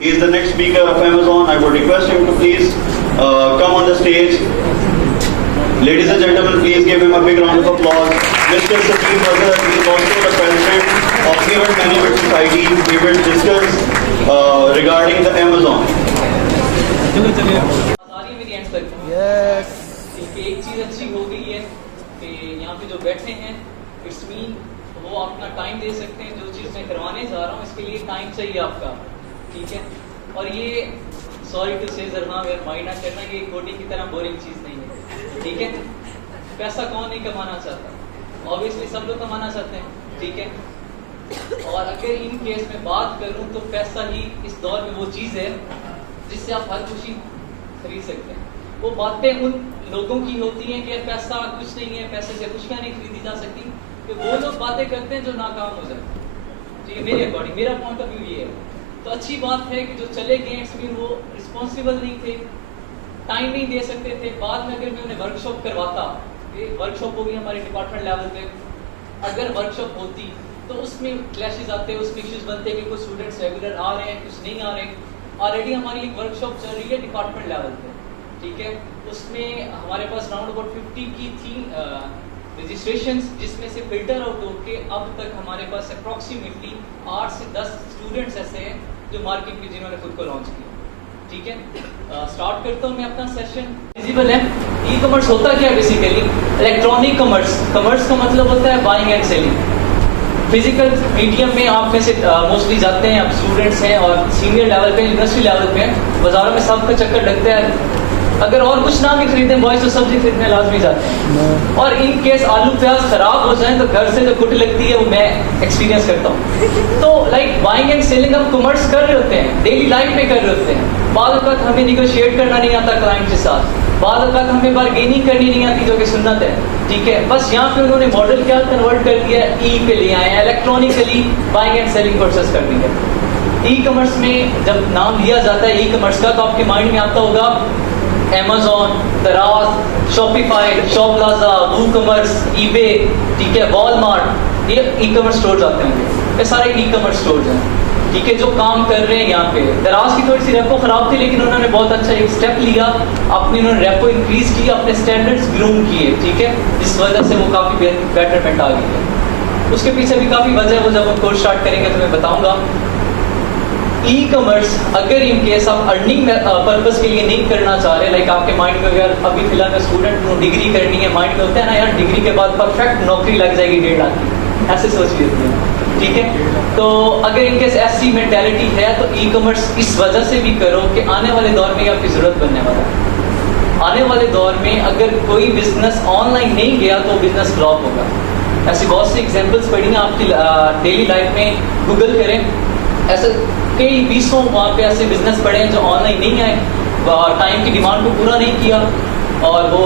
He is the next speaker of Amazon. I would request him to please come on the stage. Ladies and gentlemen, please give him a big round of applause. Mr. Sajeev Bazar, he is also the president of Event Management Society. We will discuss regarding the Amazon. Yes. एक चीज़ अच्छी हो गई है कि यहाँ पे जो बैठे हैं इट्स मीन वो अपना टाइम दे सकते हैं। जो चीज़ मैं करवाने जा रहा हूँ इसके लिए टाइम चाहिए आपका, ठीक है। और ये सॉरी टू से जरा अगर माइंड ना करना, ये कोडिंग की तरह बोरिंग चीज़ नहीं है, ठीक है। पैसा कौन नहीं कमाना चाहता, ऑब्वियसली सब लोग कमाना चाहते हैं, ठीक है। और अगर इन केस में बात करूँ तो पैसा ही इस दौर में वो चीज़ है जिससे आप हर खुशी खरीद सकते हैं। वो बातें उन लोगों की होती हैं कि पैसा कुछ नहीं है, पैसे से खुशियाँ नहीं खरीदी जा सकती, कि वो लोग बातें करते हैं जो नाकाम हो जाए, ठीक है। मेरे अकॉर्डिंग मेरा पॉइंट ऑफ व्यू ये है। तो अच्छी बात है कि जो चले गए इसमें वो रिस्पॉन्सिबल नहीं थे, टाइम नहीं दे सकते थे। बाद में अगर मैं उन्हें वर्कशॉप करवाता, ये वर्कशॉप होगी हमारे डिपार्टमेंट लेवल पे, अगर वर्कशॉप होती तो उसमें क्लैशेस आते, उसमें इश्यूज बनते कि कुछ स्टूडेंट्स रेगुलर आ रहे हैं, कुछ नहीं आ रहे। ऑलरेडी हमारी एक वर्कशॉप चल रही है डिपार्टमेंट लेवल पे, ठीक है। उसमें हमारे पास राउंड अबाउट 50 की थी रजिस्ट्रेशंस, जिसमें से फिल्टर आउट होके अब तक हमारे पास अप्रॉक्सीमेटली 8 से 10 स्टूडेंट्स ऐसे हैं जो मार्केट में जिन्होंने खुद को लॉन्च किया, ठीक है। स्टार्ट करता हूँ मैं अपना सेशन। विजिबल है ई कॉमर्स होता क्या है? Basically electronic commerce. कॉमर्स का मतलब होता है buying and selling. Physical medium में आप में से मोस्टली जाते हैं, आप स्टूडेंट्स हैं और सीनियर लेवल पे, यूनिवर्सिटी लेवल पे हैं, बाजारों में सबका चक्कर लगता है। अगर और कुछ ना भी खरीदें बॉयज तो सब्जी खरीदने लाजमी जाते हैं। और इन केस आलू प्याज खराब हो जाए तो घर से जो कुट लगती है वो मैं एक्सपीरियंस करता हूँ। तो लाइक बाइंग एंड सेलिंग हम कॉमर्स कर रहे होते हैं, डेली लाइफ में कर रहे होते हैं। बाद वक्त हमें निगोशिएट करना नहीं आता क्लाइंट के साथ, बाद वक्त हमें बार्गेनिंग करनी नहीं आती, जो कि सुन्नत है, ठीक है। बस यहाँ पे उन्होंने मॉडल क्या कन्वर्ट कर दिया, ई पे ले आए हैं, electronically buying and selling process कर दी है। ई कॉमर्स में जब नाम लिया जाता है ई कॉमर्स का, तो आपके माइंड में आता होगा Amazon, दराज, Shopify, shop plaza, WooCommerce, eBay, ठीक है, वॉलमार्ट, ये ई कॉमर्स स्टोर्स आते हैं। ये सारे ई कॉमर्स स्टोर्स हैं, ठीक है, जो काम कर रहे हैं यहाँ पे। दराज की थोड़ी सी रेपो खराब थी, लेकिन उन्होंने बहुत अच्छा एक स्टेप लिया, अपनी उन्होंने रेपो इंक्रीज किया, अपने स्टैंडर्ड्स ग्रूम किए, ठीक है, जिस वजह से वो काफ़ी बेटरमेंट आ गई है। उसके पीछे भी काफ़ी वजह है, वो जब हम कोर्स स्टार्ट करेंगे तो मैं बताऊँगा। ई कॉमर्स अगर इन केस आप अर्निंग पर्पस के लिए नहीं करना चाह रहे, लाइक आपके माइंड में अगर अभी फिलहाल मैं स्टूडेंट हूँ, डिग्री करनी है, माइंड में होता है ना यार डिग्री के बाद परफेक्ट नौकरी लग जाएगी 1.5 लाख की, ऐसे सोच लेते हैं, ठीक है। तो अगर इन केस ऐसी मेंटालिटी है तो ई कॉमर्स इस वजह से भी करो कि आने वाले दौर में आपकी ज़रूरत बनने वाला है। आने वाले दौर में अगर कोई बिजनेस ऑनलाइन नहीं गया तो बिजनेस फ्लॉप होगा। ऐसी बहुत सी एग्जाम्पल्स पढ़ी हैं आपकी डेली लाइफ में, गूगल करें, ऐसे कई 20 वहाँ पे ऐसे बिजनेस पड़े हैं जो ऑनलाइन नहीं आए, टाइम की डिमांड को पूरा नहीं किया और वो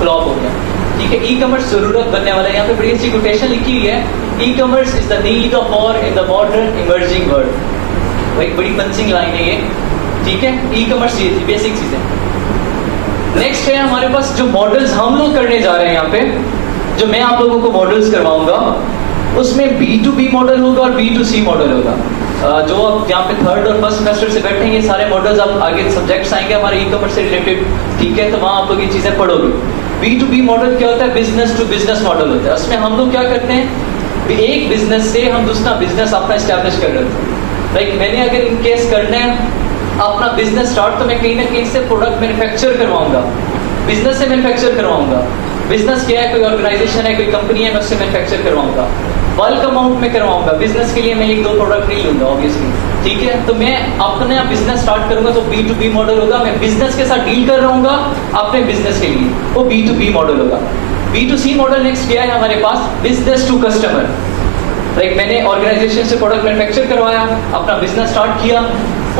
फ्लॉप हो गया, ठीक है। ई कॉमर्स जरूरत बनने वाला है। यहाँ पे बड़ी अच्छी कोटेशन लिखी हुई है, e commerce is the need of और in the modern emerging world. एक बड़ी पंचिंग लाइन है ये, ठीक है। ई कॉमर्स ये थी बेसिक चीजें। नेक्स्ट है हमारे पास जो मॉडल्स हम लोग करने जा रहे हैं यहाँ पे, जो मैं आप लोगों को मॉडल्स करवाऊंगा, उसमें B2B मॉडल होगा और B2C मॉडल होगा। जो आप यहाँ पे थर्ड और फर्स्ट सेमेस्टर से बैठेंगे, सारे मॉडल्स आप आगे सब्जेक्ट्स आएंगे हमारे ई कॉमर्स से रिलेटेड, ठीक है, तो वहाँ आप लोग ये चीज़ें पढ़ोगे। B2B मॉडल क्या होता है? बिजनेस टू बिजनेस मॉडल होता है। उसमें हम लोग क्या करते हैं, एक बिजनेस से हम दूसरा बिजनेस अपना स्टैब्लिश कर रहे थे। लाइक मैंने अगर इन केस करना है अपना बिजनेस स्टार्ट, तो मैं कहीं ना कहीं से प्रोडक्ट मैन्युफैक्चर करवाऊंगा, बिजनेस से मैन्युफैक्चर करवाऊंगा। बिजनेस क्या है, कोई ऑर्गेनाइजेशन है, कोई कंपनी है, मैं उससे मैन्युफैक्चर करवाऊंगा, बल्क अमाउंट में करवाऊंगा। बिजनेस के लिए मैं 1-2 प्रोडक्ट नहीं लूंगा ऑब्वियसली, ठीक है। तो मैं अपना बिजनेस स्टार्ट करूंगा तो B2B मॉडल होगा, मैं बिजनेस के साथ डील कर रहा हूँ अपने बिजनेस के लिए, वो B2B मॉडल होगा। B2C मॉडल नेक्स्ट क्या है हमारे पास, बिजनेस टू कस्टमर। लाइक मैंने ऑर्गेनाइजेशन से प्रोडक्ट मैन्युफैक्चर करवाया, अपना बिजनेस स्टार्ट किया,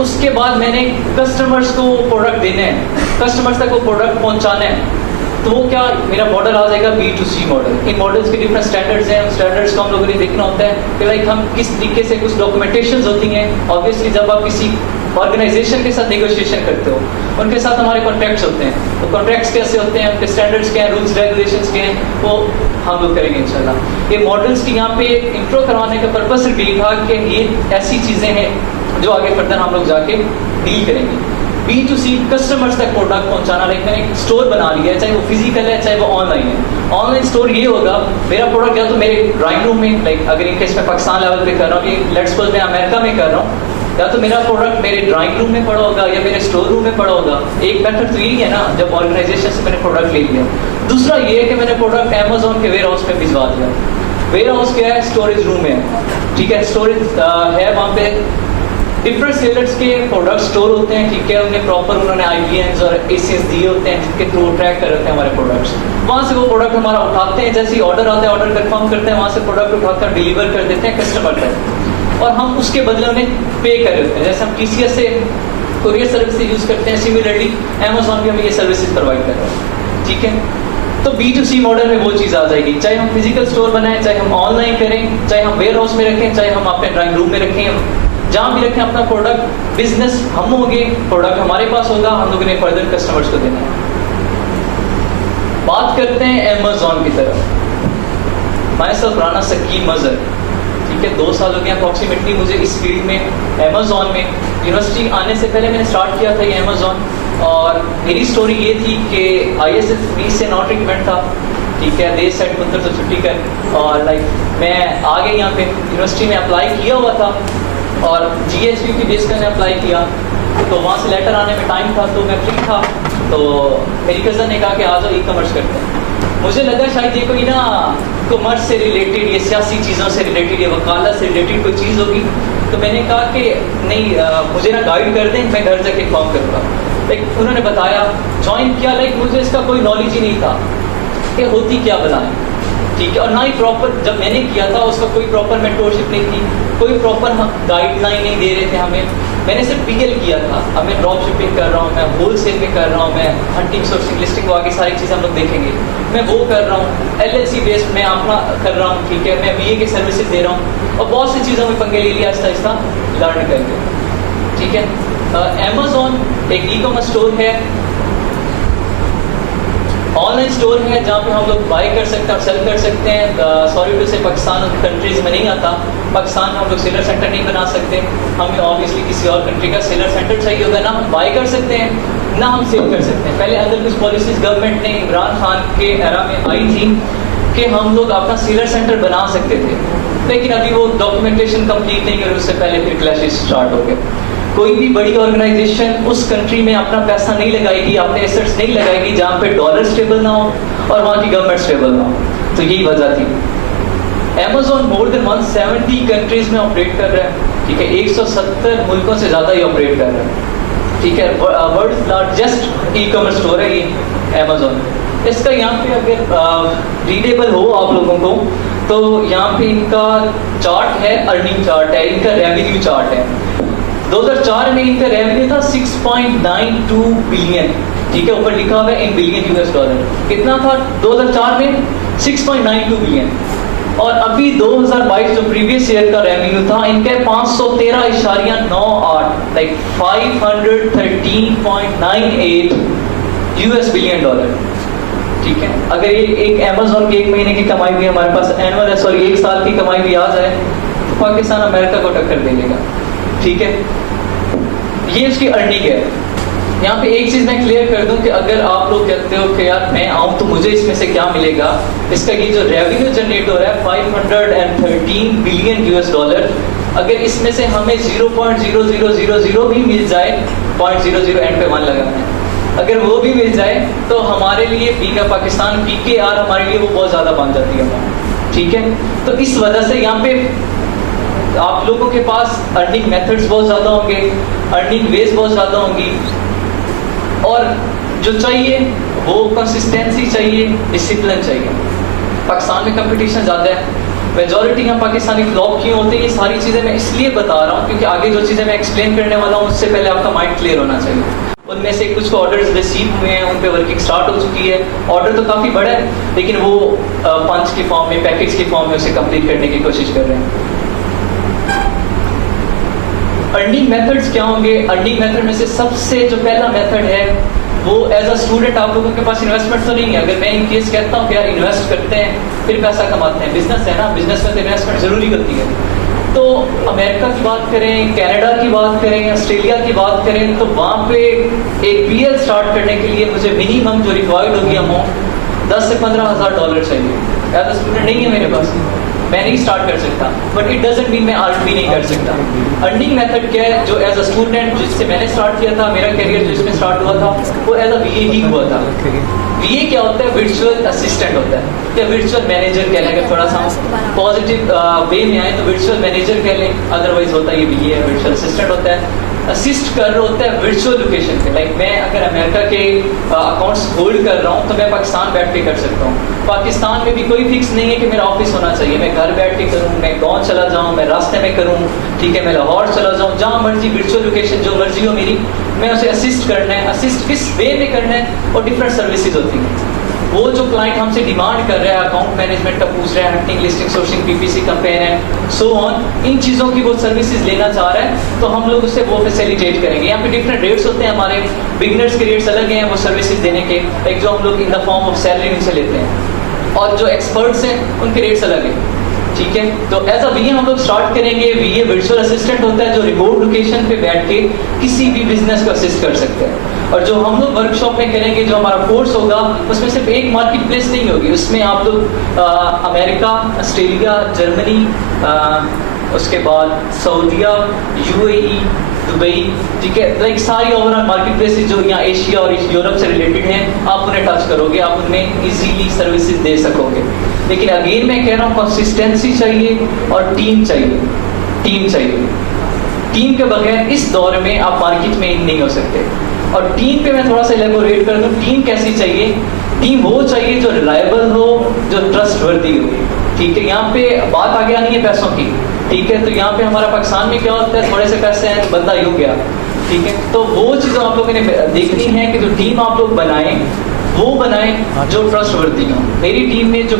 उसके बाद मैंने कस्टमर्स को प्रोडक्ट देने हैं, कस्टमर्स तक वो प्रोडक्ट पहुंचाने हैं, तो वो क्या मेरा मॉडल आ जाएगा B2C मॉडल। इन मॉडल्स के डिफरेंट स्टैंडर्ड्स हैं, स्टैंडर्ड्स को हम लोगों ने देखना होता है कि लाइक हम किस तरीके से, कुछ डॉक्यूमेंटेशंस होती हैं। ऑब्वियसली जब आप किसी ऑर्गेनाइजेशन के साथ नेगोशिएशन करते हो, उनके साथ हमारे कॉन्ट्रैक्ट्स होते हैं। तो कॉन्ट्रैक्ट्स कैसे होते हैं, उनके स्टैंडर्ड्स क्या हैं, रूल्स रेगुलेशंस क्या हैं, वो हम लोग करेंगे इंशाल्लाह। ये मॉडल्स की यहाँ पे इंट्रो करवाने का पर्पस सिर्फ यही था कि ये ऐसी चीज़ें हैं जो आगे फर्दर हम लोग जाके डील करेंगे। B2C कस्टमर्स तक प्रोडक्ट पहुंचाना, लाइक मैंने एक स्टोर बना लिया है, चाहे वो फिजिकल है चाहे वो ऑनलाइन है। ऑनलाइन स्टोर ये होगा, मेरा प्रोडक्ट या तो मेरे ड्राइंग रूम में, लाइक अगर इनकेस मैं पाकिस्तान लेवल पे कर रहा हूँ, कि लेट्स सपोज मैं अमेरिका में कर रहा हूँ, या तो मेरा प्रोडक्ट मेरे ड्राइंग रूम में पड़ा होगा या मेरे स्टोर रूम में पड़ा होगा। एक मेथड तो यही है ना, जब ऑर्गेनाइजेशन से मैंने प्रोडक्ट ले लिया। दूसरा ये है कि मैंने प्रोडक्ट अमेजोन के वेयर हाउस में भिजवा दिया। वेयर हाउस क्या है, स्टोरेज रूम है, ठीक है, स्टोरेज है, वहाँ पे डिफरेंट सेलर्स के प्रोडक्ट स्टोर होते हैं, ठीक है, उन्हें प्रॉपर उन्होंने IBNs और ACs दिए होते हैं जिनके थ्रू ट्रैक कर रखे हैं हमारे प्रोडक्ट्स। वहाँ से वो प्रोडक्ट हमारा उठाते हैं, जैसे ही ऑर्डर आता है ऑर्डर कंफर्म करते हैं, वहाँ से प्रोडक्ट उठाकर डिलीवर कर देते हैं कस्टमर तक, और हम उसके बदले उन्हें पे कर देते हैं। जैसे हम TCS से कुरियर सर्विसेज यूज़ करते हैं, सिमिलरली अमेजोन भी हमें ये सर्विसेज प्रोवाइड कर रहा है, ठीक है। तो B2C मॉडल में वो चीज़ आ जाएगी, चाहे हम फिजिकल स्टोर बनाएं, चाहे हम ऑनलाइन करें, चाहे हम वेयर हाउस में रखें, चाहे हम अपने ड्राइंग रूम में रखें, जहाँ भी रखें अपना प्रोडक्ट, बिजनेस हम होंगे, प्रोडक्ट हमारे पास होगा, हम लोगों ने फर्दर कस्टमर्स को देना है। बात करते हैं अमेजोन की तरफ। माय सेल्फ राना सकीम मजहर, ठीक है, 2 साल हो गए अप्रॉक्सीमेटली मुझे इस फील्ड में, अमेजोन में। यूनिवर्सिटी आने से पहले मैंने स्टार्ट किया था ये अमेजोन, और मेरी स्टोरी ये थी कि ISS 20 से नॉट रिकमेंड था, ठीक है, देश सेट पुत्र तो छुट्टी कर, और लाइक मैं आ गया यहाँ पे, यूनिवर्सिटी में अप्लाई किया हुआ था, और GHQ की बेस पर मैंने अप्लाई किया, तो वहाँ से लेटर आने में टाइम था, तो मैं फ्री था, तो मेरी कज़न ने कहा कि आ जाओ ई-कॉमर्स करते हैं। मुझे लगा शायद ये कोई ना कॉमर्स से रिलेटेड, ये सियासी चीज़ों से रिलेटेड, ये वकालत से रिलेटेड कोई चीज़ होगी, तो मैंने कहा कि नहीं, मुझे ना गाइड कर दें, मैं घर जाके इन्फॉर्म करूँगा। लाइक उन्होंने बताया, ज्वाइन किया, लाइक मुझे इसका कोई नॉलेज ही नहीं था कि होती क्या बनाए, ठीक है, और ना ही प्रॉपर, जब मैंने किया था उसका कोई प्रॉपर मेंटोरशिप नहीं थी, कोई प्रॉपर गाइडलाइन नहीं दे रहे थे हमें। मैंने सिर्फ PL किया था, अब मैं ड्रॉप शिपिंग कर रहा हूँ, मैं होल सेल में कर रहा हूँ, मैं हंटिंग सोर्सिंग लिस्टिंग आगे सारी चीज़ें हम लोग देखेंगे, मैं वो कर रहा हूँ, LLC बेस्ड मैं अपना कर रहा हूँ, ठीक है, मैं BA के सर्विसेज दे रहा हूँ, और बहुत सी चीज़ों में पंगे ले लिया आहिस्ता आहिस्ता लर्न करके, ठीक है। अमेजोन एक ई-कॉमर्स स्टोर है, ऑनलाइन स्टोर है, जहाँ पे हम लोग बाय कर सकते हैं और सेल कर सकते हैं। सॉरी टू से पाकिस्तान और कंट्रीज़ में नहीं आता, पाकिस्तान में हम लोग सेलर सेंटर नहीं बना सकते, हमें ऑब्वियसली किसी और कंट्री का सेलर सेंटर चाहिए होगा, ना हम बाय कर सकते हैं ना हम सेल कर सकते हैं। पहले अंदर कुछ पॉलिसीज गवर्नमेंट ने इमरान खान के एरा में आई थी कि हम लोग अपना सेलर सेंटर बना सकते थे, लेकिन अभी वो डॉक्यूमेंटेशन कंप्लीट नहीं हुई, उससे पहले फिर क्लैशेस स्टार्ट हो गए। कोई भी बड़ी ऑर्गेनाइजेशन उस कंट्री में अपना पैसा नहीं लगाएगी, अपने एसेट्स नहीं लगाएगी जहाँ पे डॉलर स्टेबल ना हो और वहाँ की गवर्नमेंट स्टेबल ना हो, तो यही वजह थी। अमेजोन मोर देन 170 कंट्रीज में ऑपरेट कर रहा है, ठीक है, 170 मुल्कों से ज़्यादा ही ऑपरेट कर रहा है, ठीक है, वर्ल्ड लार्जेस्ट ई-कॉमर्स स्टोर है ये अमेजोन। इसका यहाँ पे अगर रीडेबल हो आप लोगों को, तो यहाँ पे इनका चार्ट है, अर्निंग चार्ट है, इनका रेवेन्यू चार्ट है। 2004 में इनका रेवेन्यू था 6.92 बिलियन, ठीक है, ऊपर लिखा हुआ है इन बिलियन $। कितना था 2004 में? 6.92 बिलियन। और अभी 2022 जो प्रीवियस ईयर का रेवेन्यू था इनका 513.98, लाइक $513.98 बिलियन, ठीक है। अगर ये एक अमेजोन की 1 महीने की कमाई भी हमारे पास एनुअल है, सॉरी 1 साल की कमाई भी आ जाए, तो पाकिस्तान अमेरिका को टक्कर दे लेगा, ठीक है। ये इसकी अर्निंग है। यहाँ पे एक चीज़ मैं क्लियर कर दूं कि अगर आप लोग कहते हो कि यार मैं आऊँ तो मुझे इसमें से क्या मिलेगा, इसका ये जो रेवेन्यू जनरेट हो रहा है 513 बिलियन $, अगर इसमें से हमें 0.0000 भी मिल जाए, 0.00 एंड पे 1 लगाना है, अगर वो भी मिल जाए तो हमारे लिए बीइंग पाकिस्तान PKR हमारे लिए वो बहुत ज़्यादा बन जाती है, ठीक है। तो इस वजह से यहाँ पे आप लोगों के पास अर्निंग मेथड्स बहुत ज़्यादा होंगे, अर्निंग वेज बहुत ज़्यादा होंगी, और जो चाहिए वो कंसिस्टेंसी चाहिए, डिसिप्लिन चाहिए। पाकिस्तान में कंपटीशन ज़्यादा है, मेजॉरिटी यहाँ पाकिस्तानी फ्लॉप क्यों होते हैं, ये सारी चीज़ें मैं इसलिए बता रहा हूँ क्योंकि आगे जो चीज़ें मैं एक्सप्लेन करने वाला हूँ उससे पहले आपका माइंड क्लियर होना चाहिए। उनमें से कुछ को ऑर्डर्स रिसीव हुए हैं, उन पे वर्किंग स्टार्ट हो चुकी है, ऑर्डर तो काफ़ी बड़ा है, लेकिन वो पंच के फॉर्म में, पैकेज के फॉर्म में उसे कंप्लीट करने की कोशिश कर रहे हैं। अर्निंग मेथड्स क्या होंगे? अर्निंग मेथड में से सबसे जो पहला मेथड है वो एज अ स्टूडेंट आप लोगों के पास इन्वेस्टमेंट तो नहीं है। अगर मैं इन केस कहता हूँ कि यार इन्वेस्ट करते हैं फिर पैसा कमाते हैं, बिजनेस है ना, बिजनेस में तो इन्वेस्टमेंट जरूरी होती है। तो अमेरिका की बात करें, कनाडा की बात करें, ऑस्ट्रेलिया की बात करें, तो वहाँ पे एक पीएल स्टार्ट करने के लिए मुझे मिनिमम जो रिक्वायर्ड होगी अमाउंट 10 से 15 हज़ार डॉलर चाहिए। एज अ स्टूडेंट नहीं है मेरे पास, मैं नहीं स्टार्ट कर सकता, बट इट डजंट मीन मैं अर्न भी नहीं कर सकता। अर्निंग मेथड क्या है? जो एज अ स्टूडेंट जिससे मैंने स्टार्ट किया था, मेरा करियर जिसमें स्टार्ट हुआ था वो एज अ वीए ही हुआ था। वीए क्या होता है? वर्चुअल असिस्टेंट होता है, या वर्चुअल मैनेजर कह लें। अगर थोड़ा सा पॉजिटिव वे में आए तो वर्चुअल मैनेजर कह लें, अदरवाइज होता है ये वीए है। वर्चुअल असिस्टेंट होता है, असिस्ट कर रहा होता है वर्चुअल लोकेशन पे। लाइक मैं अगर अमेरिका के अकाउंट्स होल्ड कर रहा हूँ तो मैं पाकिस्तान बैठ के कर सकता हूँ। पाकिस्तान में भी कोई फिक्स नहीं है कि मेरा ऑफिस होना चाहिए, मैं घर बैठ के करूँ, मैं गांव चला जाऊँ, मैं रास्ते में करूँ, ठीक है, मैं लाहौर चला जाऊँ, जहाँ मर्जी वर्चुअल लोकेशन जो मर्जी हो मेरी, मैं उसे असिस्ट करना है। असिस्ट किस वे में करना है? और डिफरेंट सर्विसेज होती हैं। वो जो क्लाइंट हमसे डिमांड कर रहा है, अकाउंट मैनेजमेंट का पूछ रहा है, hunting, listing, sourcing, PPC, compare and so on, इन चीज़ों की वो सर्विसेज लेना चाह रहा है तो हम लोग उससे वो फैसिलिटेट करेंगे। यहाँ पे डिफरेंट रेट्स होते हैं हमारे, बिगनर्स के रेट्स अलग हैं वो सर्विसेज देने के, एक जो हम लोग in the form of salary उनसे लेते हैं, और जो एक्सपर्ट्स हैं उनके रेट्स अलग हैं, ठीक है। तो एज अ वीए हम लोग स्टार्ट करेंगे। वीए वर्चुअल असिस्टेंट होता है जो रिमोट लोकेशन पे बैठ के किसी भी बिजनेस को असिस्ट कर सकते हैं। और जो हम लोग वर्कशॉप में करेंगे, जो हमारा कोर्स होगा, उसमें सिर्फ एक मार्केट प्लेस नहीं होगी, उसमें आप लोग अमेरिका, ऑस्ट्रेलिया, जर्मनी, उसके बाद सऊदीया, यूएई, दुबई, ठीक है, लाइक सारी ओवरऑल मार्केट प्लेसेस जो यहाँ एशिया और यूरोप से रिलेटेड हैं, आप उन्हें टच करोगे, आप उनमें इजीली सर्विसेज दे सकोगे। लेकिन अगेन मैं कह रहा हूँ कंसिस्टेंसी चाहिए और टीम चाहिए। टीम चाहिए, टीम के बगैर इस दौर में आप मार्केट में इन नहीं हो सकते। और टीम पे मैं थोड़ा सा एलेबोरेट कर दूँ, टीम कैसी चाहिए? टीम वो चाहिए जो रिलायबल हो, जो ट्रस्टवर्दी हो, ठीक है। यहाँ पे बात आगे आनी है पैसों की, ठीक है। तो यहाँ पे हमारा पाकिस्तान में क्या होता है, थोड़े से पैसे हैं बंदा यूँ गया, ठीक है। तो वो चीज़ें आप लोगों ने देखनी है कि जो टीम आप लोग बनाएं वो बनाएं जो ट्रस्टवर्दी हो। मेरी टीम में जो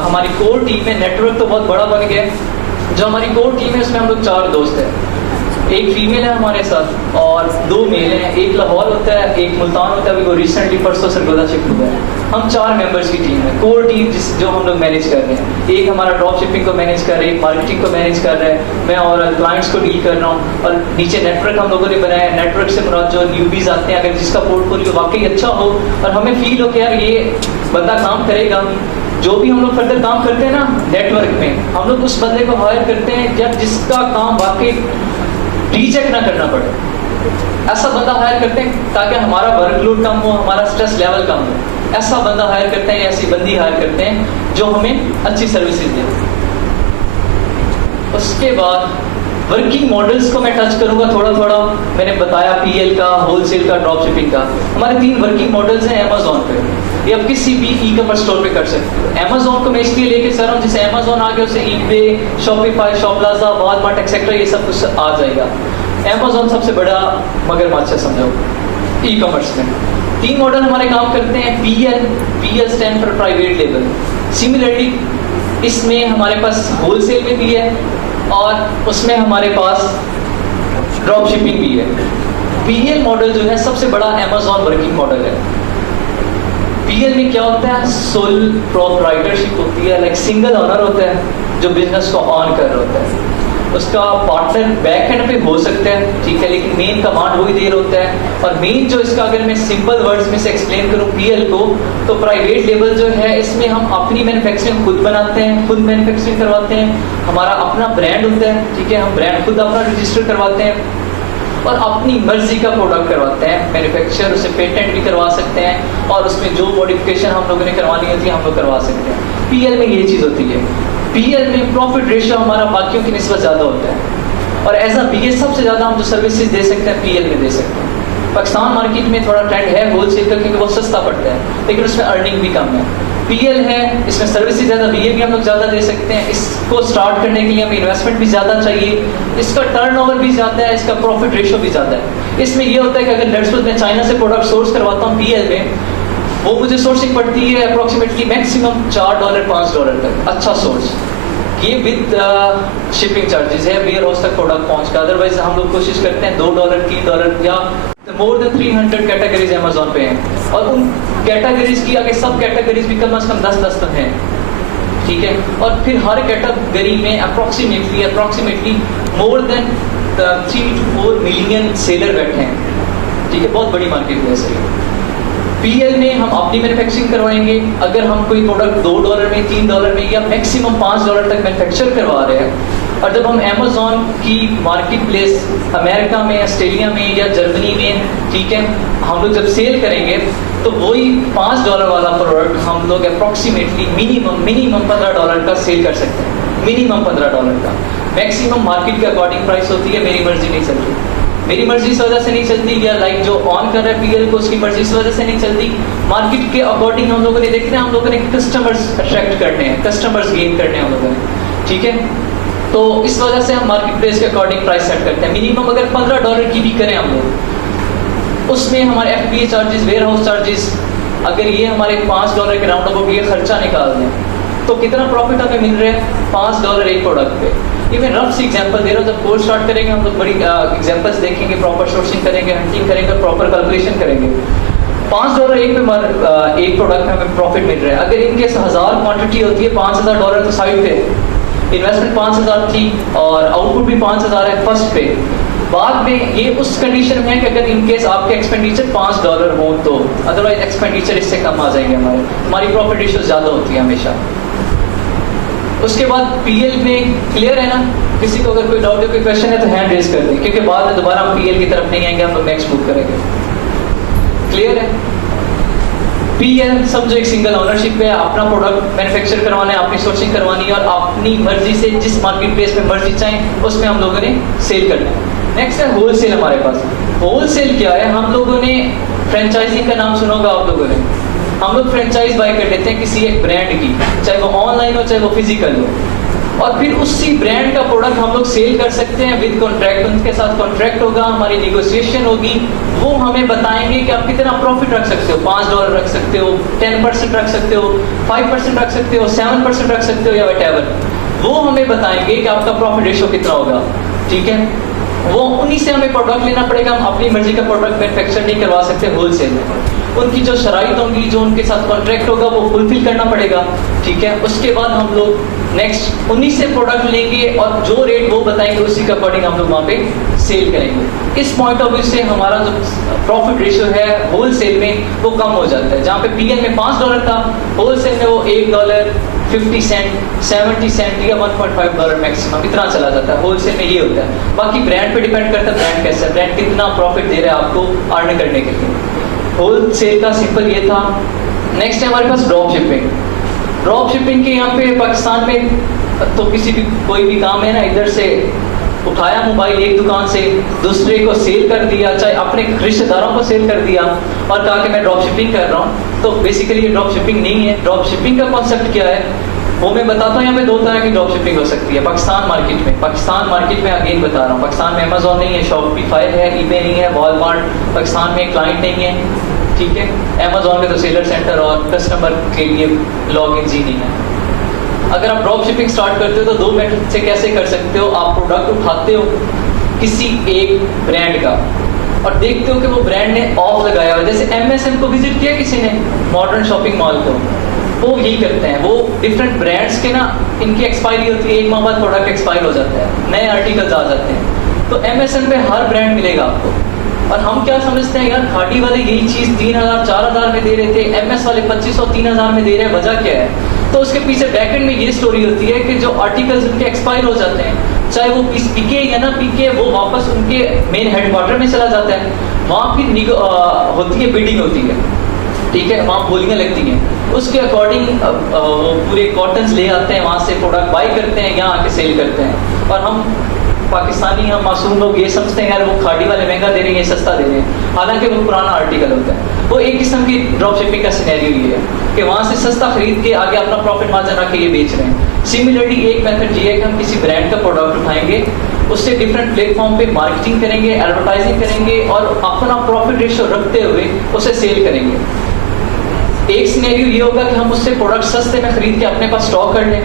हमारी कोर टीम है, नेटवर्क तो बहुत बड़ा बन गया है। जो हमारी कोर टीम है उसमें हम लोग 4 दोस्त हैं, एक फीमेल है हमारे साथ और 2 मेल हैं। एक लाहौर होता है, एक मुल्तान होता है, अभी वो रिसेंटली परसों सरगोदा शिफ्ट हुआ है। हम 4 मेंबर्स की टीम है, कोर टीम जो हम लोग मैनेज कर रहे हैं। एक हमारा ड्रॉप शिपिंग को मैनेज कर रहे हैं, एक मार्केटिंग को मैनेज कर रहे हैं, मैं और क्लाइंट्स को डील कर रहा हूँ। और नीचे नेटवर्क हम लोगों ने बनाया है। नेटवर्क से मुराद जो न्यूबीज आते हैं, अगर जिसका पोर्टफोलियो वाकई अच्छा हो और हमें फील हो कि यार ये बंदा काम करेगा, जो भी हम लोग फर्दर काम करते हैं ना नेटवर्क में, हम लोग उस बंदे को हायर करते हैं जब जिसका काम वाकई रीचेक ना करना पड़े। ऐसा बंदा हायर करते हैं ताकि हमारा वर्कलोड कम हो, हमारा स्ट्रेस लेवल कम हो। ऐसा बंदा हायर करते हैं, ऐसी बंदी हायर करते हैं जो हमें अच्छी सर्विसेज दे। उसके बाद वर्किंग मॉडल्स को मैं टच करूंगा थोड़ा थोड़ा। मैंने बताया पीएल का, होलसेल का, ड्रॉप शिपिंग का। हमारे 3 वर्किंग मॉडल्स हैं अमेज़ॉन पे, ये आप किसी भी ई कॉमर्स स्टोर पे कर सकते हो। अमेज़ॉन को मैं इसलिए लेके चल रहा हूँ, जैसे अमेज़ॉन आ गया उससे ईबे, शॉपिफाई, शॉपलाजा, वॉलमार्ट एक्सेट्रा ये सब कुछ आ जाएगा। अमेज़ॉन सबसे बड़ा मगरमच्छ है समझो ई कॉमर्स में। 3 मॉडल हमारे काम करते हैं। PL stand for private label. Similarly इसमें हमारे पास होलसेल में भी है और उसमें हमारे पास ड्रॉप शिपिंग भी है। पीएल मॉडल जो है सबसे बड़ा अमेज़ॉन वर्किंग मॉडल है। पीएल में क्या होता है, सोल प्रोप्राइटरशिप होती है, लाइक सिंगल ओनर होता है जो बिजनेस को ऑन कर रहा होता है। उसका पार्टनर बैक एंड पे हो सकता है, ठीक है, लेकिन मेन कमांड वही दे रहा होता है। और मेन जो इसका अगर मैं सिंपल वर्ड्स में से एक्सप्लेन करूं पीएल को, तो प्राइवेट लेबल जो है इसमें हम अपनी मैन्युफैक्चरिंग खुद बनाते हैं, खुद मैन्युफैक्चरिंग करवाते हैं। हमारा अपना ब्रांड होता है, ठीक है, हम ब्रांड खुद अपना रजिस्टर करवाते हैं और अपनी मर्जी का प्रोडक्ट करवाते हैं। मैन्युफैक्चर उसे पेटेंट भी करवा सकते हैं और उसमें जो मॉडिफिकेशन हम लोगों ने करवानी होती है हम लोग करवा सकते हैं। पीएल में ये चीज़ होती है। पीएल में प्रॉफिट रेशियो हमारा बाकियों की निस्बत ज़्यादा होता है और एज अ बीए सबसे ज़्यादा हम जो सर्विसेज दे सकते हैं पीएल में दे सकते हैं। पाकिस्तान मार्केट में थोड़ा ट्रेंड है होलसेल का क्योंकि वो सस्ता पड़ता है, लेकिन उसमें अर्निंग भी कम है। पीएल है, इसमें सर्विसेज ज़्यादा, बीए भी हम लोग ज़्यादा दे सकते हैं। इसको स्टार्ट करने के लिए हमें इन्वेस्टमेंट भी ज़्यादा चाहिए, इसका टर्नओवर भी ज़्यादा है, इसका प्रॉफिट रेशियो भी ज़्यादा है। इसमें ये होता है कि अगर लेट्स सपोज मैं चाइना से प्रोडक्ट सोर्स करवाता हूँ पीएल में, वो मुझे सोर्सिंग पड़ती है अप्रॉक्सीमेटली मैक्सिमम $4 $5 तक, अच्छा सोर्स। ये विद शिपिंग चार्जेस है वेयर हाउस तक प्रोडक्ट पहुंच का। अदरवाइज हम लोग कोशिश करते हैं $2 $3 या मोर देन 300 कैटेगरीज अमेजोन पे हैं, और उन कैटेगरीज की आगे सब कैटेगरीज भी कम से कम 10 तो हैं, ठीक है। और फिर हर कैटेगरी में approximately more than 3 to 4 million seller बैठे हैं, ठीक है। बहुत बड़ी मार्केट प्लेस है। पीएल में हम अपनी मैन्युफैक्चरिंग करवाएंगे। अगर हम कोई प्रोडक्ट $2 में $3 में या मैक्सिमम $5 तक मैन्युफैक्चर करवा रहे हैं, और जब हम अमेजोन की मार्केट प्लेस अमेरिका में, ऑस्ट्रेलिया में या जर्मनी में, ठीक है, हम लोग जब सेल करेंगे तो वही $5 वाला प्रोडक्ट हम लोग अप्रोक्सीमेटली मिनिमम $15 का सेल कर सकते हैं, मिनिमम $15 का। मैक्सिमम मार्केट के अकॉर्डिंग प्राइस होती है, मेरी मर्जी नहीं चलती, मेरी मर्जी इस वजह से नहीं चलती, या लाइक जो ऑन कर रहा है पीएल को उसकी मर्जी इस वजह से नहीं चलती। मार्केट के अकॉर्डिंग हम लोगों ने देखना है, हम लोगों ने कस्टमर्स अट्रैक्ट करने हैं, कस्टमर्स गेन करने हैं हम लोगों ने, ठीक है। तो इस वजह से हम मार्केट प्लेस के अकॉर्डिंग प्राइस सेट करते हैं। मिनिमम अगर $15 की भी करें हम लोग, उसमें हमारे FBA charges, warehouse charges, अगर ये हमारे $5 के राउंड अबाउट ये खर्चा निकाल दें तो कितना प्रॉफिट हमें मिल रहा है? $5 एक प्रोडक्ट पे। ये मैं रफ सी एग्जांपल दे रहा हूँ। जब कोर्स स्टार्ट करेंगे हम लोग बड़ी एग्जांपल्स देखेंगे, प्रॉपर सोर्सिंग करेंगे, हंटिंग करेंगे, प्रॉपर कैलकुलेशन करेंगे। $5 एक पे एक प्रोडक्ट में हमें प्रॉफिट मिल रहा है। अगर इनके 1000 क्वांटिटी होती है, $5000 तो साइड पे, इन्वेस्टमेंट 5000 थी और आउटपुट भी 5000 है फर्स्ट पे। बाद में ये उस कंडीशन में है कि अगर इनकेस आपके एक्सपेंडिचर $5 हो तो, अदरवाइज एक्सपेंडिचर इससे कम आ जाएंगे हमारी प्रॉफिट रेशियो ज़्यादा होती है हमेशा। उसके बाद पीएल में क्लियर है ना? किसी को अगर कोई डाउट या कोई क्वेश्चन है तो हैंड रेज कर दें, क्योंकि बाद में दोबारा हम पीएल की तरफ नहीं आएंगे, हम लोग नेक्स्ट मूव करेंगे। क्लियर है? पीएल समझो एक सिंगल ओनरशिप है, अपना प्रोडक्ट मैन्युफैक्चर करवाना है, अपनी सोर्सिंग करवानी है, और अपनी मर्जी से जिस मार्केट प्लेस में मर्जी चाहें उसमें हम लोगों ने सेल करना है। नेक्स्ट है होलसेल। हमारे पास होलसेल क्या है? हम लोगों ने फ्रेंचाइजिंग का नाम सुना होगा आप लोगों ने। हम लोग फ्रेंचाइज बाय कर लेते हैं किसी एक ब्रांड की, चाहे वो ऑनलाइन हो चाहे वो फिजिकल हो, और फिर उसी ब्रांड का प्रोडक्ट हम लोग सेल कर सकते हैं विद कॉन्ट्रैक्ट। उनके साथ कॉन्ट्रैक्ट होगा, हमारी निगोशिएशन होगी, वो हमें बताएंगे कि आप कितना प्रॉफिट रख सकते हो। $5 रख सकते हो, 10% रख सकते हो, 5% रख सकते हो, 7% रख सकते हो, या वटेवर। वो हमें बताएंगे कि आपका प्रॉफिट रेशियो कितना होगा, ठीक है। वो उन्हीं से हमें प्रोडक्ट लेना पड़ेगा। हम अपनी मर्जी का प्रोडक्ट मैन्युफैक्चर नहीं करवा सकते होलसेल में। उनकी जो शराइत होंगी, जो उनके साथ कॉन्ट्रैक्ट होगा, वो फुलफिल करना पड़ेगा, ठीक है। उसके बाद हम लोग नेक्स्ट उन्हीं से प्रोडक्ट लेंगे, और जो रेट वो बताएंगे उसी के अकॉर्डिंग हम लोग वहाँ पे सेल करेंगे। इस पॉइंट ऑफ व्यू से हमारा जो प्रॉफिट रेशियो है होलसेल में वो कम हो जाता है। जहाँ पे पीएल में $5 था, होलसेल में वो $1, 50 सेंट, 70 सेंट या $1.5 मैक्सिमम, इतना चला जाता है। होलसेल में ये होता है। बाकी ब्रांड पे डिपेंड करता है, ब्रांड कैसा है, ब्रांड कितना प्रॉफिट दे रहा है आपको अर्न करने के लिए। होलसेल का सिंपल ये था। नेक्स्ट है हमारे पास ड्रॉप शिपिंग। ड्रॉप शिपिंग के यहाँ पे पाकिस्तान में तो किसी भी कोई भी काम है ना, इधर से उठाया मोबाइल एक दुकान से दूसरे को सेल कर दिया, चाहे अपने रिश्तेदारों को सेल कर दिया और कहा कि मैं ड्रॉप शिपिंग कर रहा हूँ, तो बेसिकली ये ड्रॉप शिपिंग नहीं है। ड्रॉप शिपिंग का कॉन्सेप्ट क्या है वो मैं बताता हूँ। यहाँ पे 2 तरह की ड्रॉप शिपिंग हो सकती है पाकिस्तान मार्केट में अगेन बता रहा हूँ। पाकिस्तान में अमेजोन नहीं है, शॉपिफाई है, ईबे नहीं है, वॉलमार्ट पाकिस्तान में क्लाइंट नहीं है, ठीक है। अमेजोन में तो सेलर सेंटर और कस्टमर के लिए लॉग इन जी नहीं है। अगर आप ड्रॉप शिपिंग स्टार्ट करते हो तो 2 मेथड से कैसे कर सकते हो। आप प्रोडक्ट उठाते हो किसी एक ब्रांड का और देखते हो कि वो ब्रांड ने ऑफ लगाया हुआ, जैसे MSM को विजिट किया किसी ने, मॉडर्न शॉपिंग मॉल को, वो यही करते हैं। वो डिफरेंट ब्रांड्स के ना, इनकी एक्सपायरी होती है, 1 माह बाद प्रोडक्ट एक्सपायर हो जाता है, नए आर्टिकल्स आ जाते हैं। तो MSM पे हर ब्रांड मिलेगा आपको। और हम क्या समझते हैं यार, खाड़ी वाले यही चीज़ 3000 4000 में दे रहे थे, MS वाले 2500 3000 में दे रहे हैं, वजह क्या है? तो उसके पीछे बैकएंड में ये स्टोरी होती है कि जो आर्टिकल्स उनके एक्सपायर हो जाते हैं, चाहे वो पीस पिके या ना पिके, वो वापस उनके मेन हेडक्वार्टर में चला जाता है। वहाँ फिर होती है, बिडिंग होती है, ठीक है, वहाँ बोलियाँ लगती हैं। उसके अकॉर्डिंग वो पूरे कॉटन्स ले आते हैं, वहाँ से प्रोडक्ट बाई करते हैं, यहाँ आके सेल करते हैं। और हम पाकिस्तानी, हम मासूम लोग ये समझते हैं यार वो खाड़ी वाले महंगा दे रहे हैं, सस्ता दे रहे हैं, हालांकि वो पुराना आर्टिकल होता है। वो एक किस्म की ड्रॉप शिपिंग का सिनेरियो ये है कि वहाँ से सस्ता खरीद के आगे अपना प्रॉफिट मार्जिन रख के ये बेच रहे हैं। सिमिलरली एक मेथड ये है कि हम किसी ब्रांड का प्रोडक्ट उठाएंगे, उससे डिफरेंट प्लेटफॉर्म पे मार्केटिंग करेंगे, एडवर्टाइजिंग करेंगे और अपना प्रॉफिट रेशियो रखते हुए उसे सेल करेंगे। एक सिनेरियो ये होगा कि हम उससे प्रोडक्ट सस्ते में खरीद के अपने पास स्टॉक कर लें,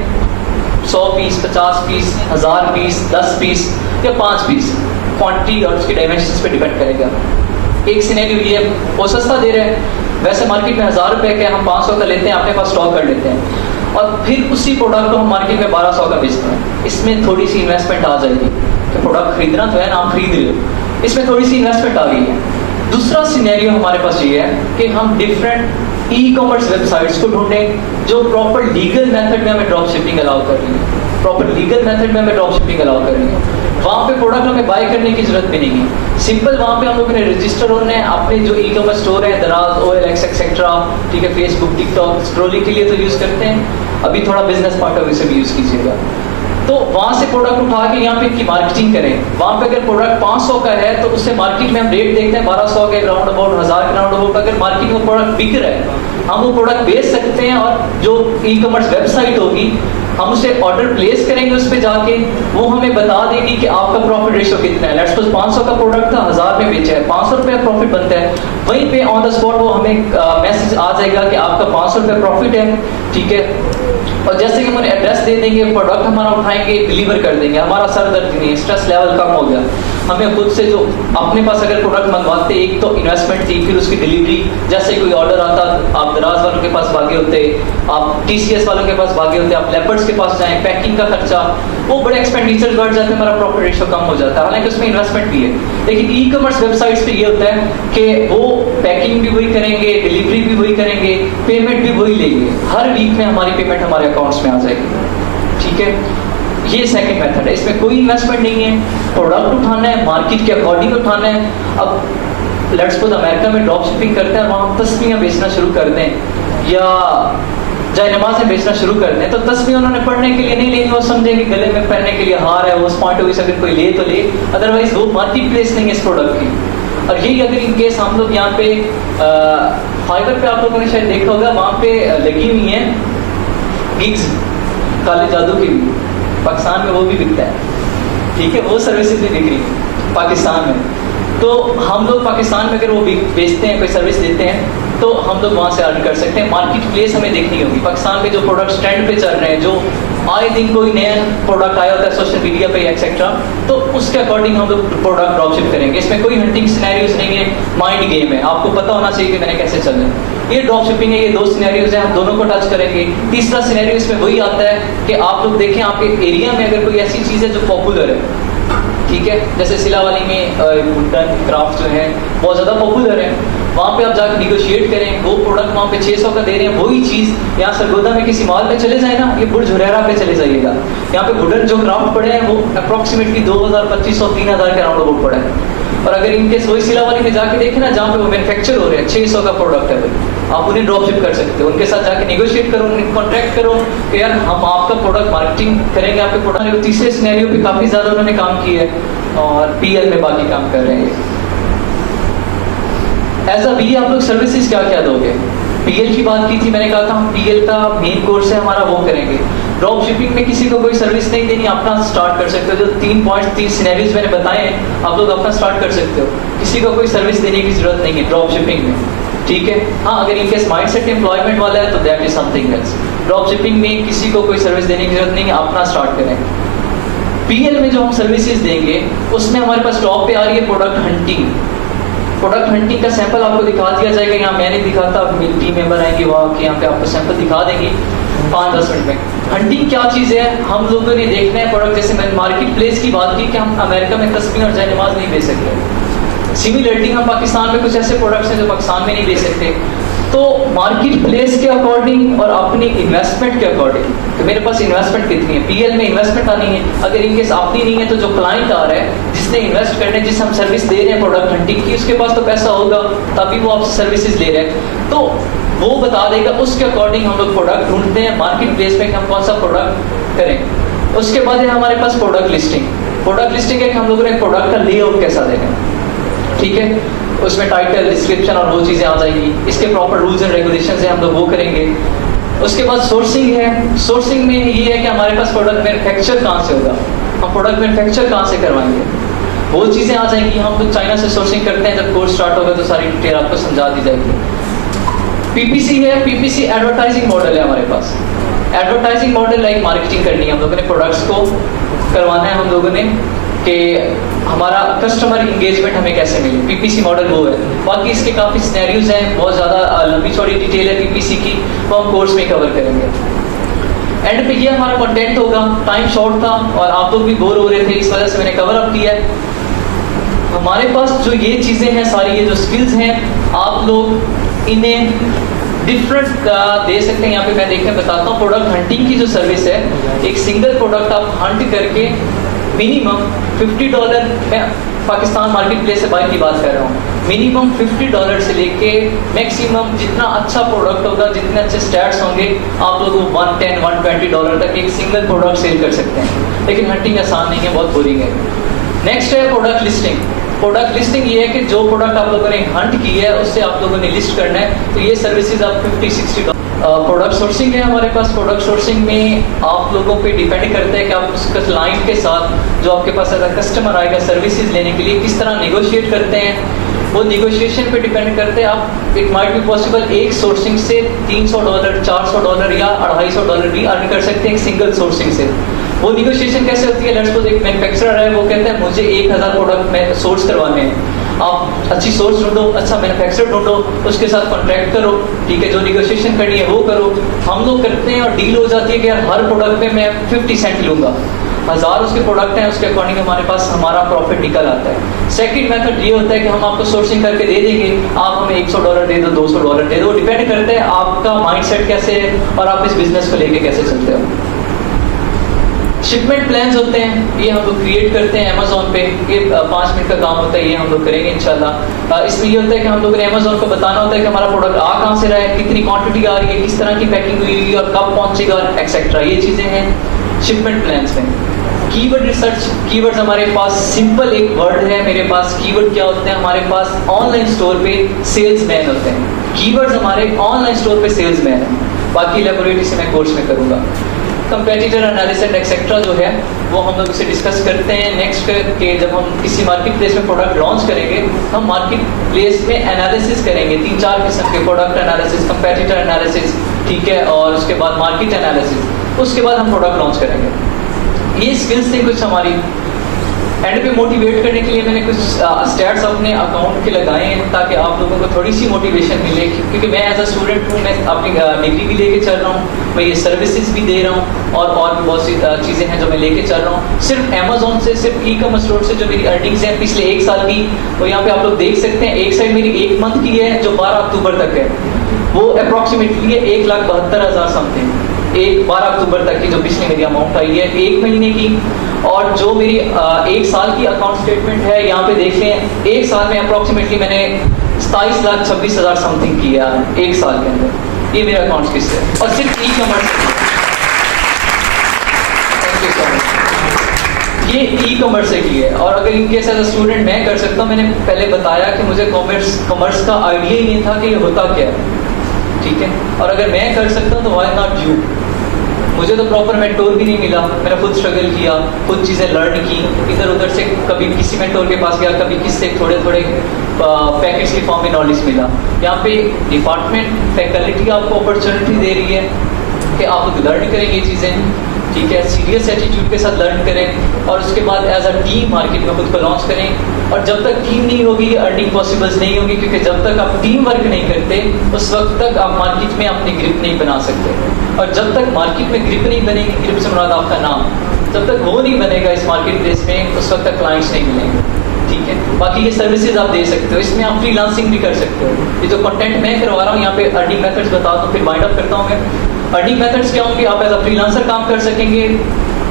100 पीस, 50 पीस, 1000 पीस, 10 पीस या 5 पीस, क्वांटिटी और उसके डायमेंशंस पे डिपेंड करेगा। एक सिनेरियो ये है, वो सस्ता दे रहे हैं, वैसे मार्केट में 1000 रुपये के हम 500 का लेते हैं, अपने पास स्टॉक कर लेते हैं और फिर उसी प्रोडक्ट को हम मार्केट में 1200 का बेचते हैं। इसमें थोड़ी सी इन्वेस्टमेंट आ जाएगी, तो प्रोडक्ट खरीदना तो है ना, आप खरीद रहे हो, इसमें थोड़ी सी इन्वेस्टमेंट आ गई है। दूसरा सिनेरियो हमारे पास ये है कि हम डिफरेंट ई कॉमर्स वेबसाइट्स को ढूंढें जो प्रॉपर लीगल मेथड में हमें ड्रॉप शिपिंग अलाउ कर रही है, प्रॉपर लीगल मेथड में हमें ड्रॉप शिपिंग अलाउ कर रही है। वहाँ पे प्रोडक्ट हमें बाय करने की जरूरत भी नहीं है, सिंपल वहाँ पे हम लोगों ने रजिस्टर होना है, अपने जो ई कॉमर्स स्टोर है, दराज, OLX एक्सेट्रा, ठीक है, फेसबुक, टिकटॉक स्क्रॉलिंग के लिए तो यूज़ करते हैं, अभी थोड़ा बिजनेस पॉइंट ऑफ व्यू से भी यूज़ कीजिएगा। तो वहाँ से प्रोडक्ट उठा के यहाँ पे इनकी मार्केटिंग करें। वहाँ पे अगर प्रोडक्ट 500 का है तो उससे मार्केट में हम रेट देखते हैं 1200 के राउंड अबाउट, 1000 के राउंड अबाउट। अगर मार्केट में प्रोडक्ट बिक रहा है, हम वो प्रोडक्ट बेच सकते हैं और जो ई कॉमर्स वेबसाइट होगी हम उसे ऑर्डर प्लेस करेंगे, उस पर जाके वो हमें बता देगी कि आपका प्रॉफिट रेशियो कितना है। लेट्स सपोज 500 का प्रोडक्ट था, 1000 में बेचा है, 500 रुपये प्रॉफिट बनता है। वहीं पे ऑन द स्पॉट वो हमें मैसेज आ जाएगा कि आपका 500 रुपये प्रॉफिट है, ठीक है। और जैसे कि हम उन्हें एड्रेस दे देंगे, प्रोडक्ट हमारा उठाएंगे, डिलीवर कर देंगे, हमारा सर दर्द नहीं, स्ट्रेस लेवल कम हो गया। हमें खुद से जो अपने पास अगर प्रोडक्ट मंगवाते, एक तो इन्वेस्टमेंट थी, फिर उसकी डिलीवरी, जैसे कोई ऑर्डर आता आप दराज वालों के पास भागे होते, आप TCS वालों के पास भागे होते, आप लेपर्ड्स के पास जाएं, पैकिंग का खर्चा, वो बड़े एक्सपेंडिचर बढ़ जाते हैं, हमारा प्रॉफिट रेशियो कम हो जाता है, हालांकि उसमें इन्वेस्टमेंट भी है। लेकिन ई कॉमर्स वेबसाइट्स पे ये होता है कि वो पैकिंग भी वही करेंगे, डिलीवरी भी वही करेंगे, पेमेंट भी वही लेंगे, हर वीक में हमारी पेमेंट हमारे अकाउंट्स में आ जाएगी, ठीक है। ये सेकंड मेथड है, इसमें कोई इन्वेस्टमेंट नहीं है, प्रोडक्ट उठाना है, मार्केट के अकॉर्डिंग उठाना है। अब लेट्स सपोज अमेरिका में ड्रॉप शिपिंग करते हैं, वहाँ तस्वीरें बेचना शुरू कर दें या जाए नमाज़ें बेचना शुरू कर दें, तो तस्वीर उन्होंने पढ़ने के लिए नहीं लेनी, वो समझेंगे गले में पहनने के लिए हार है, उस पॉइंट ऑफ व्यू से अगर कोई ले तो ले, अदरवाइज वो मार्केट प्लेस नहीं है इस प्रोडक्ट की। और यही अगर इन केस हम लोग यहाँ पे फाइबर पे आप लोगों ने शायद देखा होगा, वहाँ पे लगी हुई है गिग्स, काले जादू की भी, पाकिस्तान में वो भी बिकता है, ठीक है, वो सर्विसेज भी बिक रही है पाकिस्तान में। तो हम लोग पाकिस्तान में अगर वो बेचते हैं, कोई सर्विस देते हैं, तो हम लोग वहाँ से अर्न कर सकते हैं। मार्केट प्लेस हमें देखनी होगी, पाकिस्तान में जो प्रोडक्ट ट्रेंड पे चल रहे हैं, जो आए दिन कोई नया प्रोडक्ट आया होता है सोशल मीडिया पे एक्सेट्रा, तो उसके अकॉर्डिंग हम लोग प्रोडक्ट ड्रॉपशिप करेंगे। इसमें कोई हंटिंग सिनेरियोज नहीं है, माइंड गेम है, आपको पता होना चाहिए कि मैंने कैसे चलना है। ये ड्रॉप शिपिंग है, ये दो सिनेरियोज हैं, हम दोनों को टच करेंगे। तीसरा सिनेरियो इसमें वही आता है कि आप लोग देखें आपके एरिया में अगर कोई ऐसी चीज़ है जो पॉपुलर है, ठीक है, जैसे सिलावाली में वुडन क्राफ्ट जो है बहुत ज़्यादा पॉपुलर है, वहाँ पे आप जाकर निगोशिएट करें, वो प्रोडक्ट वहाँ पे 600 का दे रहे हैं, वही चीज़ यहाँ सरगोदा में किसी मॉल में चले जाए ना, ये बुर्ज हुरैरा पे चले जाइएगा, यहाँ पे वुडन जो क्राफ्ट पड़े हैं वो अप्रॉक्सीमेटली 2000, 2500, 3000 के राउंड अबाउट पड़े हैं। और अगर इनके सोई सिलावाली में जाके देखें ना, जहाँ पे वो मैन्युफैक्चर हो रहे हैं, 600 का प्रोडक्ट है भाई, आप उन्हें ड्रॉप शिप कर सकते हो, उनके साथ जाके निगोशिएट करो, उन्हें कॉन्ट्रैक्ट करो कि यार हम आपका प्रोडक्ट मार्केटिंग करेंगे आपके प्रोडक्ट। तीसरे सिनेरियो पे काफ़ी ज़्यादा उन्होंने काम किया है और PL में बाकी काम कर रहे हैं। एज अ बी आप लोग सर्विसेज क्या क्या दोगे? PL की बात की थी, मैंने कहा था हम PL का मेन कोर्स है हमारा, वो करेंगे। ड्रॉप शिपिंग में किसी को कोई सर्विस नहीं देनी, अपना स्टार्ट कर सकते हो। जो 3 पॉइंट 3 सिनेरियोज मैंने बताए हैं, आप लोग अपना स्टार्ट कर सकते हो, किसी को कोई सर्विस देने की जरूरत नहीं है ड्रॉप शिपिंग में, ठीक है। हाँ, अगर इनकेस माइंडसेट एम्प्लॉयमेंट वाला है तो that is something else. Drop shipping में किसी को कोई सर्विस देने की जरूरत नहीं है, अपना स्टार्ट करें। PL में जो हम सर्विसेज देंगे उसमें हमारे पास टॉप पे आ रही है प्रोडक्ट हंटिंग। प्रोडक्ट हंटिंग का सैंपल आपको दिखा दिया जाएगा, यहाँ मैंने दिखाता, मेरी टीम मेंबर आएंगे वहाँ के यहाँ पे आपको सैंपल दिखा देंगे 5-10 मिनट में। हंटिंग क्या चीज़ है, हम लोगों ने देखना है प्रोडक्ट, जैसे मैंने मार्केट प्लेस की बात की कि हम अमेरिका में तस्बीह और जयनमाज नहीं बेच सकते, सिमिलरिटी हम पाकिस्तान में कुछ ऐसे प्रोडक्ट्स हैं जो पाकिस्तान में नहीं बेच सकते। तो मार्केट प्लेस के अकॉर्डिंग और अपनी इन्वेस्टमेंट के अकॉर्डिंग, तो मेरे पास इन्वेस्टमेंट कितनी है, PL में इन्वेस्टमेंट आनी है। अगर इनकेस अपनी नहीं है तो जो क्लाइंट आ रहा है, जिसने इन्वेस्ट करने, जिस हम सर्विस दे रहे हैं प्रोडक्ट हंटिंग की, उसके पास तो पैसा होगा तभी वो आपसे सर्विसेज ले रहे हैं, तो वो बता देगा, उसके अकॉर्डिंग हम लोग प्रोडक्ट ढूंढते हैं मार्केट प्लेस में कि हम कौन सा प्रोडक्ट करें। उसके बाद है हमारे पास प्रोडक्ट लिस्टिंग। प्रोडक्ट लिस्टिंग है कि हम लोगों ने प्रोडक्ट का लेआउट कैसा देना, ठीक है, उसमें टाइटल, डिस्क्रिप्शन और वो चीज़ें आ जाएगी। इसके प्रॉपर रूल्स एंड रेगुलेशंस हैं, हम लोग वो करेंगे। उसके बाद सोर्सिंग है। सोर्सिंग में ये है कि हमारे पास प्रोडक्ट मैन्युफैक्चर कहाँ से होगा, हम प्रोडक्ट मैन्युफैक्चर कहाँ से करवाएंगे, वो चीज़ें आ जाएंगी। हम लोग चाइना से सोर्सिंग करते हैं, जब कोर्स स्टार्ट होगा तो सारी डिटेल आपको समझा दी जाएगी। PPC है। PPC एडवर्टाइजिंग मॉडल है हमारे पास। एडवर्टाइजिंग मॉडल लाइक मार्केटिंग करनी है हम लोगों ने, प्रोडक्ट्स को करवाना है हम लोगों ने कि हमारा कस्टमर इंगेजमेंट हमें कैसे मिले, पीपीसी मॉडल वो है। बाकी इसके काफ़ी सिनेरियोज हैं, बहुत ज़्यादा लंबी चौड़ी डिटेल है पीपीसी की, वो हम कोर्स में कवर करेंगे। एंड पे ये हमारा कंटेंट होगा। टाइम शॉर्ट था और आप लोग भी बोर हो रहे थे, इस वजह से मैंने कवर अप किया है। हमारे पास जो ये चीज़ें हैं सारी, ये जो स्किल्स हैं, आप लोग इन्हें डिफरेंट दे सकते हैं। यहाँ पे मैं देखने बताता हूँ, प्रोडक्ट हंटिंग की जो सर्विस है, एक सिंगल प्रोडक्ट आप हंट करके मिनिमम $50, मैं पाकिस्तान मार्केट प्लेस से बाइक की बात कर रहा हूँ, मिनिमम $50 से लेके मैक्सिमम जितना अच्छा प्रोडक्ट होगा, जितने अच्छे स्टैट्स होंगे, आप लोग $110, $120 तक एक सिंगल प्रोडक्ट सेल कर सकते हैं। लेकिन हंटिंग आसान नहीं है, बहुत बोरिंग है। नेक्स्ट है प्रोडक्ट लिस्टिंग। प्रोडक्ट लिस्टिंग ये है कि जो प्रोडक्ट आप लोगों ने हंट की है उससे आप लोगों ने लिस्ट करना है। तो ये सर्विसेज आप $50-60। प्रोडक्ट सोर्सिंग है हमारे पास। प्रोडक्ट सोर्सिंग में आप लोगों पे डिपेंड करता है कि आप उस क्लाइंट के साथ जो आपके पास अगर कस्टमर आएगा सर्विसेज लेने के लिए, किस तरह नेगोशिएट करते हैं। वो नेगोशिएशन पे डिपेंड करते हैं। आप इट माइट बी पॉसिबल एक सोर्सिंग से $300, $400 या $250 भी अर्न कर सकते हैं एक सिंगल सोर्सिंग से। वो निगोशिएशन कैसे होती है? लेट्स सपोज एक मैन्युफैक्चरर है, वो कहता है मुझे 1000 प्रोडक्ट में सोर्स करवाने हैं। आप अच्छी सोर्स ढूंढो, अच्छा मैन्युफैक्चरर ढूंढो, उसके साथ कॉन्ट्रैक्ट करो, ठीक है, जो निगोशिएशन करनी है वो करो। हम लोग करते हैं और डील हो जाती है कि यार हर प्रोडक्ट में मैं 50 सेंट लूँगा। 1000 उसके प्रोडक्ट हैं, उसके अकॉर्डिंग हमारे पास हमारा प्रॉफिट निकल आता है। सेकंड मेथड ये होता है कि हम आपको सोर्सिंग करके दे देंगे, आप हमें $100 दे दो, $200 दे दो, डिपेंड करता है आपका माइंडसेट कैसे है और आप इस बिजनेस को लेके कैसे चलते हो। शिपमेंट प्लान्स होते हैं, ये हम लोग क्रिएट करते हैं अमेजोन पे। ये 5 मिनट का काम होता है, ये हम लोग करेंगे इंशाल्लाह। इसमें ये होता है कि हम लोगों ने अमेजोन को बताना होता है कि हमारा प्रोडक्ट आ कहाँ से रहा है, कितनी क्वांटिटी आ रही है, किस तरह की पैकिंग हुई है और कब पहुंचेगा एक्सेट्रा। ये चीज़ें हैं शिपमेंट प्लान्स में। कीवर्ड रिसर्च, कीवर्ड्स हमारे पास सिंपल एक वर्ड है मेरे पास। कीवर्ड क्या होते हैं? हमारे पास ऑनलाइन स्टोर पे सेल्समैन होते हैं। कीवर्ड्स हमारे ऑनलाइन स्टोर पे सेल्समैन है। बाकी लेबोरेटरी से मैं कोर्स में करूँगा। कंपेटिटर एनालिसिस एक्सेट्रा जो है वो हम लोग इसे डिस्कस करते हैं नेक्स्ट के जब हम किसी मार्केट प्लेस में प्रोडक्ट लॉन्च करेंगे, हम मार्केट प्लेस में एनालिसिस करेंगे 3-4 किस्म के, प्रोडक्ट एनालिसिस, कंपेटिटर एनालिसिस, ठीक है, और उसके बाद मार्केट एनालिसिस, उसके बाद हम प्रोडक्ट लॉन्च करेंगे। ये स्किल्स थी कुछ हमारी। एंड पे मोटिवेट करने के लिए मैंने कुछ स्टैट्स अपने अकाउंट के लगाए हैं ताकि आप लोगों को थोड़ी सी मोटिवेशन मिले, क्योंकि मैं एज अ स्टूडेंट हूँ, मैं अपनी डिग्री भी लेके चल रहा हूँ, मैं ये सर्विसेज भी दे रहा हूँ और भी बहुत सी चीज़ें हैं जो मैं लेके चल रहा हूँ। सिर्फ अमेजोन से, सिर्फ ई-कॉमर्स स्टोर से जो मेरी अर्निंग्स हैं पिछले 1 साल की, तो यहाँ पे आप लोग देख सकते हैं। एक साइड मेरी 1 मंथ की है जो 12 अक्टूबर तक है, वो अप्रॉक्सीमेटली है 1,72,000 समथिंग। 12 अक्टूबर तक की जो पिछली मेरी अमाउंट आई है 1 महीने की। और जो मेरी 1 साल की अकाउंट स्टेटमेंट है, यहाँ पे देख लें 1 साल में अप्रॉक्सीमेटली मैंने 27,26,000 समथिंग किया है 1 साल के अंदर। ये मेरा अकाउंट किससे है और सिर्फ ई-कॉमर्स। ये ई-कॉमर्स से की है। और अगर इनकेस एज अ स्टूडेंट मैं कर सकता हूँ, मैंने पहले बताया कि मुझे कॉमर्स का आइडिया ही नहीं था कि ये होता क्या है, ठीक है। और अगर मैं कर सकता हूँ तो व्हाई नॉट यू। मुझे तो प्रॉपर मेंटोर भी नहीं मिला, मैंने खुद स्ट्रगल किया, खुद चीज़ें लर्न की, इधर उधर से, कभी किसी मेंटोर के पास गया, कभी किससे थोड़े पैकेट्स की फॉर्म में नॉलेज मिला। यहाँ पे डिपार्टमेंट फैकल्टी आपको अपॉर्चुनिटी दे रही है कि आप लर्न करें ये चीज़ें, ठीक है, सीरियस एटीट्यूड के साथ लर्न करें और उसके बाद एज अ टीम मार्केट में खुद को लॉन्च करें। और जब तक टीम नहीं होगी अर्निंग पॉसिबल्स नहीं होगी, क्योंकि जब तक आप टीम वर्क नहीं करते उस वक्त तक आप मार्केट में अपनी ग्रिप नहीं बना सकते। और जब तक मार्केट में ग्रिप नहीं बनेगी, ग्रिप से मुराद आपका नाम, जब तक वो नहीं बनेगा इस मार्केट प्लेस में उस वक्त तक क्लाइंट्स नहीं मिलेंगे, ठीक है। बाकी ये सर्विसेज आप दे सकते हो, इसमें आप फ्रीलांसिंग भी कर सकते हो। ये जो कंटेंट मैं करवा रहा हूँ यहाँ पे अर्निंग मेथड्स बताता हूँ, फिर वाइंड अप करता हूँ मैं। अर्निंग मेथड्स क्या होंगे? आप एज अ फ्रीलांसर काम कर सकेंगे।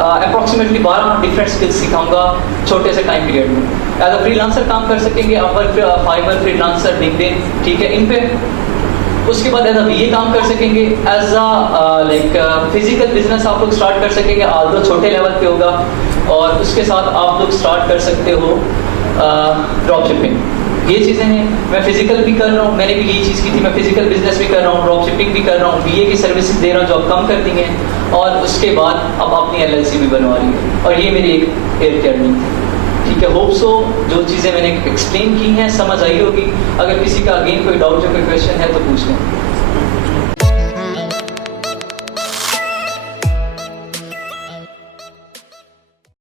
अप्रॉक्सीमेटली 12 डिफरेंट स्किल्स सिखाऊंगा छोटे से टाइम पीरियड में। एज अ फ्रीलांसर काम कर सकेंगे, अपवर्क, फाइवर, फ्रीलांसर, लिंक्डइन, ठीक है, इन पे। उसके बाद एज अ बीए काम कर सकेंगे। As a like physical business आप लोग स्टार्ट कर सकेंगे, आल्दो छोटे लेवल पे होगा। और उसके साथ आप लोग स्टार्ट कर सकते हो ड्रॉप शिपिंग। ये चीज़ें हैं। मैं फिजिकल भी कर रहा हूँ, मैंने भी यही चीज़ की थी, मैं फिजिकल बिजनेस भी कर रहा हूँ, ड्रॉप शिपिंग भी कर रहा हूँ, बीए की सर्विसेज दे रहा हूँ जो आप कम कर दी हैं। और उसके बाद अब अपनी एलएलसी भी बनवा रही है। और ये मेरी एक एयर जर्नी थी, ठीक है। होप सो जो चीज़ें मैंने एक्सप्लेन की हैं समझ आई होगी। अगर किसी का अगेन कोई डाउट या कोई क्वेश्चन है तो पूछ लें।